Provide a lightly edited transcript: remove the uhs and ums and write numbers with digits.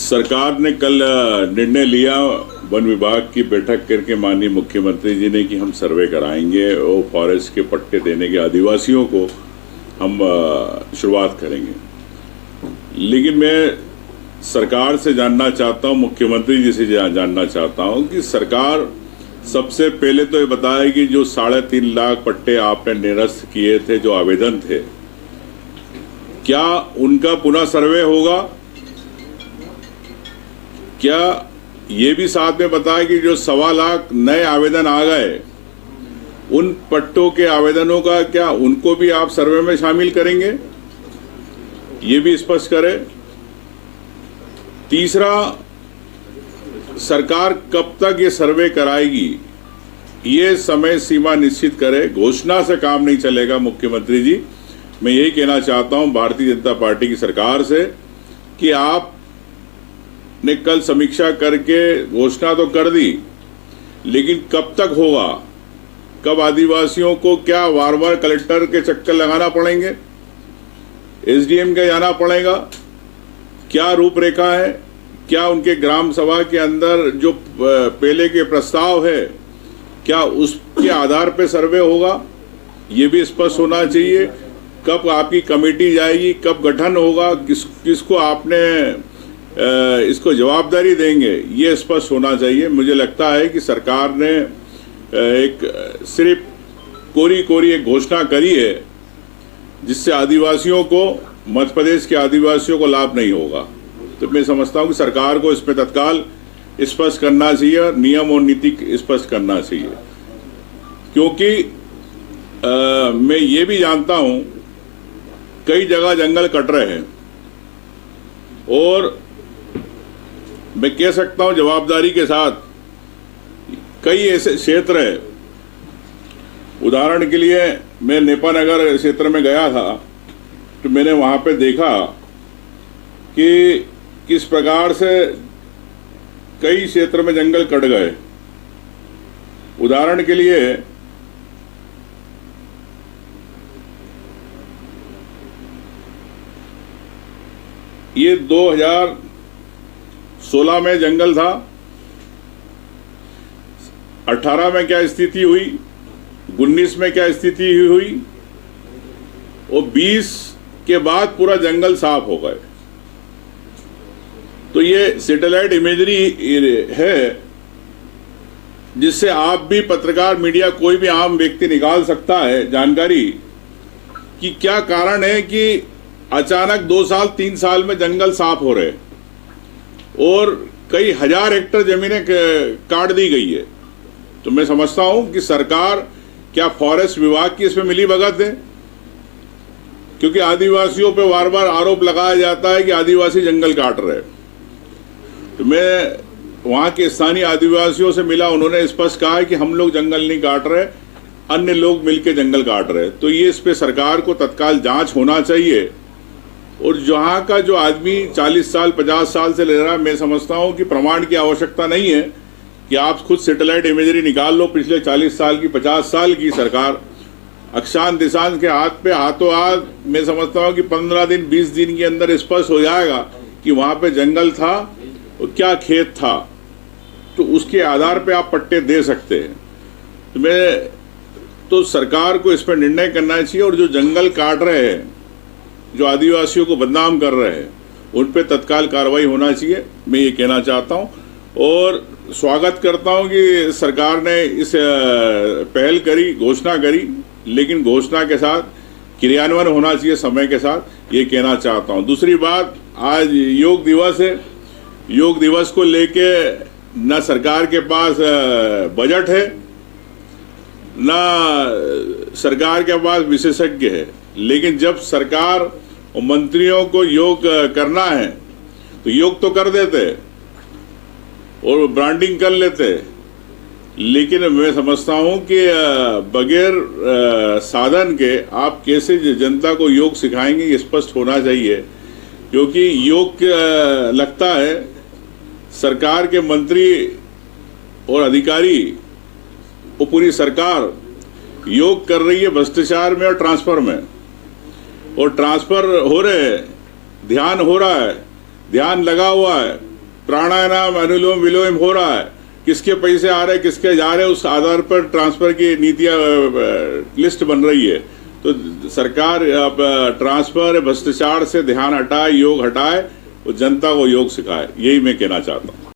सरकार ने कल निर्णय लिया वन विभाग की बैठक करके माननीय मुख्यमंत्री जी ने कि हम सर्वे कराएंगे और फॉरेस्ट के पट्टे देने के आदिवासियों को हम शुरुआत करेंगे। लेकिन मैं सरकार से जानना चाहता हूं, मुख्यमंत्री जी से जानना चाहता हूं कि सरकार सबसे पहले तो ये बताए कि जो 3.5 लाख पट्टे आपने निरस्त किए थे, जो आवेदन थे, क्या उनका पुनः सर्वे होगा? क्या ये भी साथ में बताया कि जो 1.25 लाख नए आवेदन आ गए, उन पट्टों के आवेदनों का क्या उनको भी आप सर्वे में शामिल करेंगे? ये भी स्पष्ट करें। तीसरा, सरकार कब तक ये सर्वे कराएगी, ये समय सीमा निश्चित करे। घोषणा से काम नहीं चलेगा। मुख्यमंत्री जी, मैं यही कहना चाहता हूं भारतीय जनता पार्टी की सरकार से कि आप ने कल समीक्षा करके घोषणा तो कर दी, लेकिन कब तक होगा? कब आदिवासियों को क्या बार बार कलेक्टर के चक्कर लगाना पड़ेंगे, एसडीएम के जाना पड़ेगा? क्या रूपरेखा है? क्या उनके ग्राम सभा के अंदर जो पहले के प्रस्ताव है, क्या उसके आधार पर सर्वे होगा? ये भी स्पष्ट होना चाहिए। कब आपकी कमेटी जाएगी, कब गठन होगा, किसको आपने इसको जवाबदारी देंगे, ये स्पष्ट होना चाहिए। मुझे लगता है कि सरकार ने एक सिर्फ कोरी एक घोषणा करी है, जिससे आदिवासियों को, मध्य प्रदेश के आदिवासियों को लाभ नहीं होगा। तो मैं समझता हूं कि सरकार को इसमें तत्काल स्पष्ट करना चाहिए और नियम और नीति स्पष्ट करना चाहिए, क्योंकि मैं ये भी जानता हूं कई जगह जंगल कट रहे हैं और मैं कह सकता हूं जवाबदारी के साथ कई ऐसे क्षेत्र हैं। उदाहरण के लिए मैं नेपानगर क्षेत्र में गया था, तो मैंने वहां पे देखा कि किस प्रकार से कई क्षेत्र में जंगल कट गए। उदाहरण के लिए ये 2016 में जंगल था, 18 में क्या स्थिति हुई, 19 में क्या स्थिति हुई, और 20 के बाद पूरा जंगल साफ हो गए। तो ये सैटेलाइट इमेजरी है, जिससे आप भी, पत्रकार, मीडिया, कोई भी आम व्यक्ति निकाल सकता है जानकारी कि क्या कारण है कि अचानक 2 साल 3 साल में जंगल साफ हो रहे और कई हजार हेक्टेयर जमीनें काट दी गई है। तो मैं समझता हूं कि सरकार, क्या फॉरेस्ट विभाग की इसमें मिली भगत है? क्योंकि आदिवासियों पे बार बार आरोप लगाया जाता है कि आदिवासी जंगल काट रहे। तो मैं वहां के स्थानीय आदिवासियों से मिला, उन्होंने स्पष्ट कहा है कि हम लोग जंगल नहीं काट रहे, अन्य लोग मिलकर जंगल काट रहे। तो ये इस पे सरकार को तत्काल जांच होना चाहिए। और जहां का जो आदमी 40 साल 50 साल से ले रहा है, मैं समझता हूं कि प्रमाण की आवश्यकता नहीं है कि आप खुद सैटेलाइट इमेजरी निकाल लो पिछले 40 साल की, 50 साल की। सरकार अक्षांश दिशांश के हाथ पे हाथों हाथ, मैं समझता हूं कि 15 दिन 20 दिन के अंदर स्पष्ट हो जाएगा कि वहां पे जंगल था और क्या खेत था। तो उसके आधार पे आप पट्टे दे सकते हैं। तो सरकार को इस पर निर्णय करना चाहिए और जो जंगल काट रहे हैं, जो आदिवासियों को बदनाम कर रहे हैं, उन पे तत्काल कार्रवाई होना चाहिए। मैं ये कहना चाहता हूं और स्वागत करता हूं कि सरकार ने इस पहल करी, घोषणा करी, लेकिन घोषणा के साथ क्रियान्वयन होना चाहिए समय के साथ, ये कहना चाहता हूं। दूसरी बात, आज योग दिवस है। योग दिवस को लेके न सरकार के पास बजट है, न सरकार के पास विशेषज्ञ है। लेकिन जब सरकार और मंत्रियों को योग करना है तो योग तो कर देते और ब्रांडिंग कर लेते, लेकिन मैं समझता हूं कि बगैर साधन के आप कैसे जनता को योग सिखाएंगे, ये स्पष्ट होना चाहिए। क्योंकि योग लगता है सरकार के मंत्री और अधिकारी और पूरी सरकार योग कर रही है भ्रष्टाचार में और ट्रांसफर में, और ट्रांसफर हो रहे हैं, ध्यान हो रहा है, ध्यान लगा हुआ है, प्राणायाम अनुलोम विलोम हो रहा है, किसके पैसे आ रहे किसके जा रहे उस आधार पर ट्रांसफर की नीतियां लिस्ट बन रही है। तो सरकार अब ट्रांसफर भ्रष्टाचार से ध्यान हटाए, योग हटाए और जनता को योग सिखाए, यही मैं कहना चाहता हूँ।